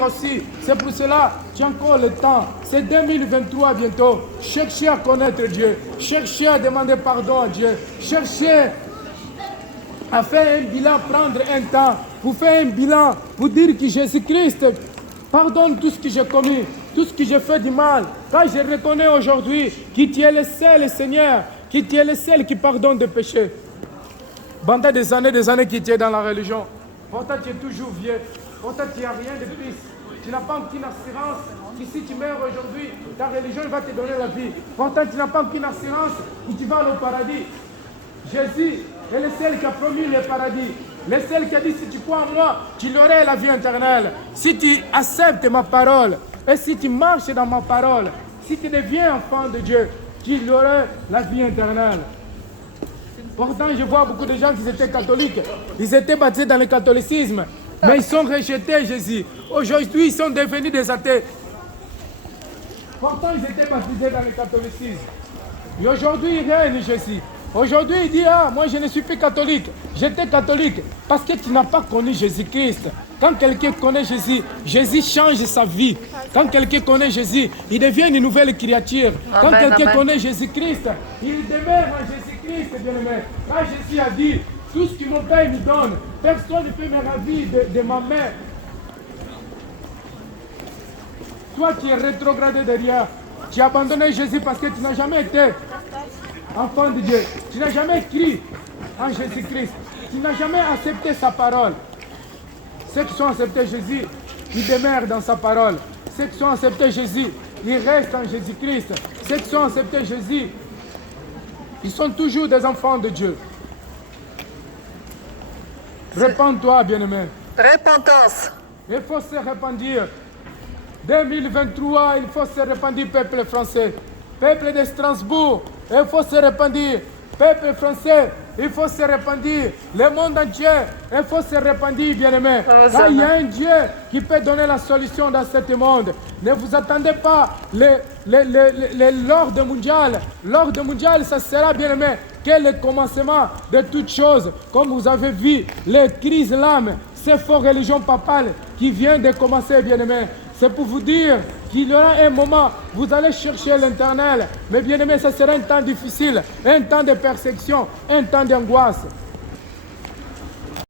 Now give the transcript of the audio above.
réussir aussi. C'est pour cela, tu as encore le temps. C'est 2023 bientôt. Cherchez à connaître Dieu. Cherchez à demander pardon à Dieu. Cherchez à faire un bilan, prendre un temps. Vous faites un bilan, vous dire que Jésus-Christ pardonne tout ce que j'ai commis, tout ce que j'ai fait du mal. Quand je reconnais aujourd'hui que tu es le seul Seigneur, que tu es le seul qui pardonne des péchés. Pendant des années que tu es dans la religion. Pourtant, tu es toujours vieux. Pourtant, tu n'as rien de plus. Tu n'as pas aucune assurance que si tu meurs aujourd'hui, ta religion va te donner la vie. Pourtant, tu n'as pas aucune assurance que tu vas aller au paradis. Jésus est le seul qui a promis le paradis. Le seul qui a dit, si tu crois en moi, tu auras la vie éternelle. Si tu acceptes ma parole, et si tu marches dans ma parole, si tu deviens enfant de Dieu, tu auras la vie éternelle. Pourtant, je vois beaucoup de gens qui étaient catholiques. Ils étaient baptisés dans le catholicisme. Mais ils sont rejetés Jésus. Aujourd'hui, ils sont devenus des athées. Pourtant, ils étaient baptisés dans le catholicisme. Et aujourd'hui, il règne Jésus. Aujourd'hui, il dit, ah, moi je ne suis plus catholique. J'étais catholique parce que tu n'as pas connu Jésus-Christ. Quand quelqu'un connaît Jésus, Jésus change sa vie. Quand quelqu'un connaît Jésus, il devient une nouvelle créature. Quand quelqu'un connaît Jésus-Christ, il demeure en Jésus-Christ, bien-aimé. Quand Jésus a dit, tout ce que mon Père me donne, personne ne peut me ravir de ma main. Toi qui es rétrogradé derrière, tu as abandonné Jésus parce que tu n'as jamais été enfant de Dieu. Tu n'as jamais cru en Jésus-Christ. Tu n'as jamais accepté sa parole. Ceux qui sont acceptés Jésus, ils demeurent dans sa parole. Ceux qui sont acceptés Jésus, ils restent en Jésus-Christ. Ceux qui sont acceptés Jésus, ils sont toujours des enfants de Dieu. Répands-toi, bien-aimé. Repentance. Il faut se répandre. 2023, il faut se répandre, peuple français. Peuple de Strasbourg, il faut se répandre. Peuple français, il faut se répandre. Le monde entier, il faut se répandre, bien-aimé. Car il y a un Dieu qui peut donner la solution dans ce monde. Ne vous attendez pas l'ordre mondial. L'ordre mondial, ça sera, bien-aimé, que le commencement de toutes choses. Comme vous avez vu, les crises l'âme, ces fausses religions papales qui viennent de commencer, bien-aimé. C'est pour vous dire qu'il y aura un moment, vous allez chercher l'Éternel. Mais bien aimé, ça sera un temps difficile, un temps de persécution, un temps d'angoisse.